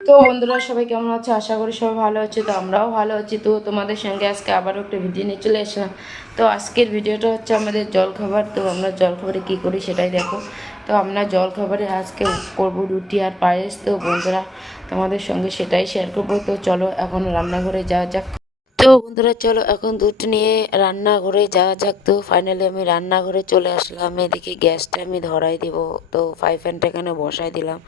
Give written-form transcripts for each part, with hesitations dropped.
তো বন্ধুরা সবাই কেমন আছে? আশা করি সবাই ভালো আছে। তো আমরাও ভালো আছি। তো তোমাদের সঙ্গে আজকে আবারও একটা ভিডিও নিয়ে চলে আসলাম। তো আজকের ভিডিওটা হচ্ছে আমাদের জলখাবার। তো আমরা জলখাবারে কী করি সেটাই দেখো। তো আমরা জলখাবারে আজকে করব রুটি আর পায়েস। তো বন্ধুরা তোমাদের সঙ্গে সেটাই শেয়ার করবো। তো চলো এখন রান্নাঘরে যাওয়া যাক। তো বন্ধুরা চলো এখন দুধ নিয়ে রান্নাঘরে যাওয়া যাক। তো ফাইনালি আমি রান্নাঘরে চলে আসলাম। এদিকে গ্যাসটা আমি ধরাই দিব। তো ফ্রাই প্যানটা এখানে বসাই দিলাম।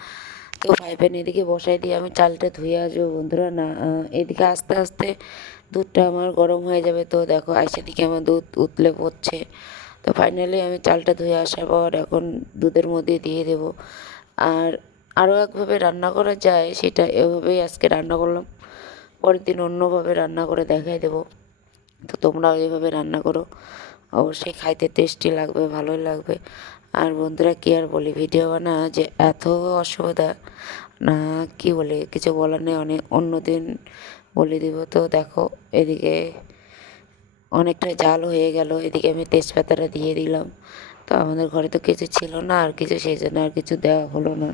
তো ফ্রাই প্যান এদিকে বসাই দিয়ে আমি চালটা ধুয়ে আসবো বন্ধুরা। না এদিকে আস্তে আস্তে দুধটা আমার গরম হয়ে যাবে। তো দেখো আইসা দিকে আমার দুধ উতলে পড়ছে। তো ফাইনালি আমি চালটা ধুয়ে আসার পর এখন দুধের মধ্যে দিয়ে দেবো। আর আরও একভাবে রান্না করা যায়, সেটা এভাবেই আজকে রান্না করলাম। পরের দিন অন্যভাবে রান্না করে দেখাই দেবো। তো তোমরাও এইভাবে রান্না করো, অবশ্যই খাইতে টেস্টি লাগবে, ভালোই লাগবে। আর বন্ধুরা কী আর বলি, ভিডিও বানা যে এত অসুবিধা না, কি বলে কিছু বলার নেই। অন্য দিন বলে দিব। তো দেখো এদিকে অনেকটা জাল হয়ে গেল। এদিকে আমি তেজপাতাটা দিয়ে দিলাম। তো আমাদের ঘরে তো কিছু ছিল না আর কিছু, সেই জন্য আর কিছু দেওয়া হলো না।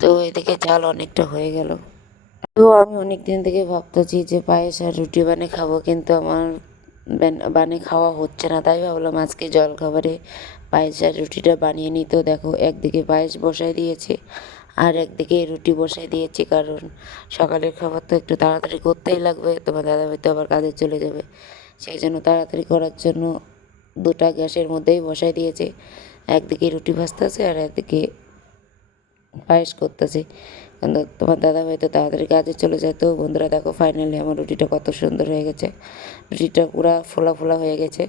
তো এদিকে জাল অনেকটা হয়ে গেল। তো আমি অনেক দিন থেকে ভাবতেছি যে পায়েস আর রুটি বানিয়ে খাবো, কিন্তু আমার বানিয়ে খাওয়া হচ্ছে না। তাই ভাবলাম আজকে জলখাবারে পায়েস আর রুটিটা বানিয়ে নিই। তো দেখো একদিকে পায়েস বসাই দিয়েছি আর একদিকে রুটি বসাই দিয়েছি, কারণ সকালের খাবার তো একটু তাড়াতাড়ি করতেই লাগবে। তোমার দাদাভাই তো আবার কাজে চলে যাবে, সেই জন্য তাড়াতাড়ি করার জন্য দুটা গ্যাসের মধ্যেই বসাই দিয়েছে। একদিকে রুটি ভাজতেছে আর একদিকে পায়েস করতেছি। কিন্তু তোমার দাদাভাই তো তাড়াতাড়ি কাজে চলে যায়। তো বন্ধুরা দেখো ফাইনালি আমার রুটিটা কত সুন্দর হয়ে গেছে। রুটিটা পুরো ফোলা ফোলা হয়ে গেছে।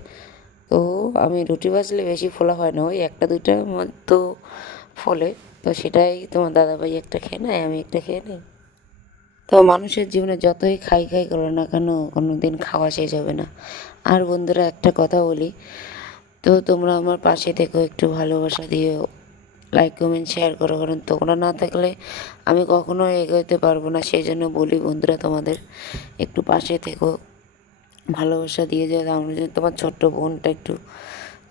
তো আমি রুটি ভাজলে বেশি ফোলা হয় না, ওই একটা দুইটা মতো ফোলে। তো সেটাই তোমার দাদাভাই একটা খেয়ে নেয়, আমি একটা খেয়ে নিই। তো মানুষের জীবনে যতই খাই খাই করো না কেন, কোনো দিন খাওয়া শেষ হবে না। আর বন্ধুরা একটা কথা বলি, তো তোমরা আমার পাশে থেকো, একটু ভালোবাসা দিও, লাইক কমেন্ট শেয়ার করো, কারণ তোমরা না থাকলে আমি কখনো এগোতে পারবো না। সেই জন্য বলি বন্ধুরা, তোমাদের একটু পাশে থেকো, ভালোবাসা দিয়ে যাও। আমরা যেন তোমার ছোট্ট বোনটা একটু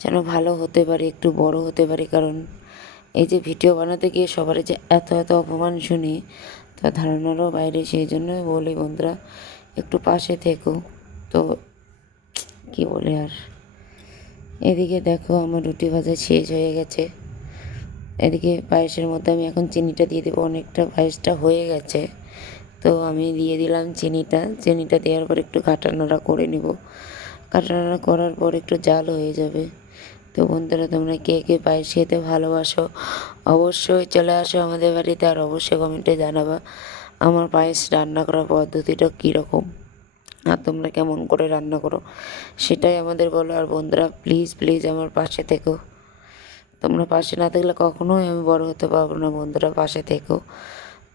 যেন ভালো হতে পারে, একটু বড় হতে পারে। কারণ এই যে ভিডিও বানাতে গিয়ে সবার যে এত এত অপমান শুনি, তা ধারণারও বাইরে। সেই জন্যই বলি বন্ধুরা একটু পাশে থেকো। তো কি বলে আর, এদিকে দেখো আমার রুটি ভাজা শেষ হয়ে গেছে। এদিকে পায়েসের মধ্যে আমি এখন চিনিটা দিয়ে দেবো। অনেকটা পায়েসটা হয়ে গেছে, তো আমি দিয়ে দিলাম চিনিটা। চিনিটা দেওয়ার পর একটু ঘাটা নাড়া করে নিব। ঘাটা নাড়া করার পর একটু জাল হয়ে যাবে। তো বন্ধুরা তোমরা কে কে পায়েস খেতে ভালোবাসো, অবশ্যই চলে আসো আমাদের বাড়িতে। আর অবশ্যই কমেন্টে জানাবা আমার পায়েস রান্না করার পদ্ধতিটা কীরকম, আর তোমরা কেমন করে রান্না করো সেটাই আমাদের বলো। আর বন্ধুরা প্লিজ প্লিজ আমার পাশে থেকো। তোমরা পাশে না থাকলে কখনোই আমি বড় হতে পারবো না। বন্ধুরা পাশে থেকো।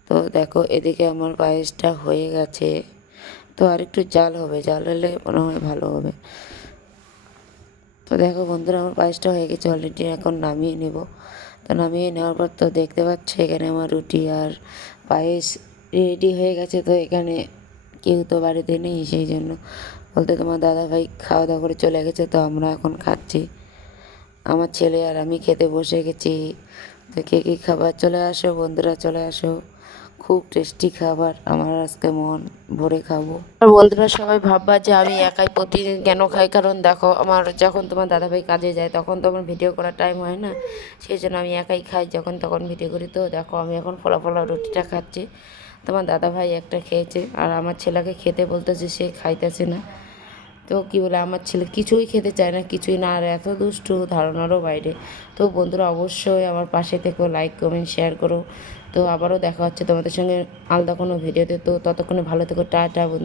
তো দেখো এদিকে আমার পায়েসটা হয়ে গেছে। তো আর একটু জাল হবে, জাল হলে মনে হয় ভালো হবে। তো দেখো বন্ধুরা আমার পায়েসটা হয়ে গেছে অলরেডি, এখন নামিয়ে নেব। তো নামিয়ে নেওয়ার পর তো দেখতে পাচ্ছ এখানে আমার রুটি আর পায়েস রেডি হয়ে গেছে। তো এখানে কেউ তো বাড়িতে নেই, সেই জন্য বলতে তোমার দাদাভাই খাওয়া দাওয়া করে চলে গেছে। তো আমরা এখন খাচ্ছি, আমার ছেলে আর আমি খেতে বসে গেছি। তো কে কী খাবার, চলে আসো বন্ধুরা, চলে আসো। খুব টেস্টি খাবার, আমার আজকে মন ভরে খাবো। আর বন্ধুরা সবাই ভাববা যে আমি একাই প্রতিদিন কেন খাই, কারণ দেখো আমার যখন তোমার দাদাভাই কাজে যায় তখন তো আমার ভিডিও করার টাইম হয় না। সেই জন্য আমি একাই খাই, যখন তখন ভিডিও করি। তো দেখো আমি এখন ফোলা ফোলা রুটিটা খাচ্ছি। তোমার দাদাভাই একটা খেয়েছে আর আমার ছেলেকে খেতে বলতেছে, সে খাইতেছে না। তো কী বলে, আমার ছেলে কিছুই খেতে চায় না, কিছুই না, আর এত দুষ্টু ধারণারও বাইরে। তো বন্ধুরা অবশ্যই আমার পাশে থেকো, লাইক কমেন্ট শেয়ার করো। তো আবারও দেখা হচ্ছে তোমাদের সঙ্গে আলাদা কোনো ভিডিওতে। তো ততক্ষণে ভালো থেকো, টাটা বন্ধু।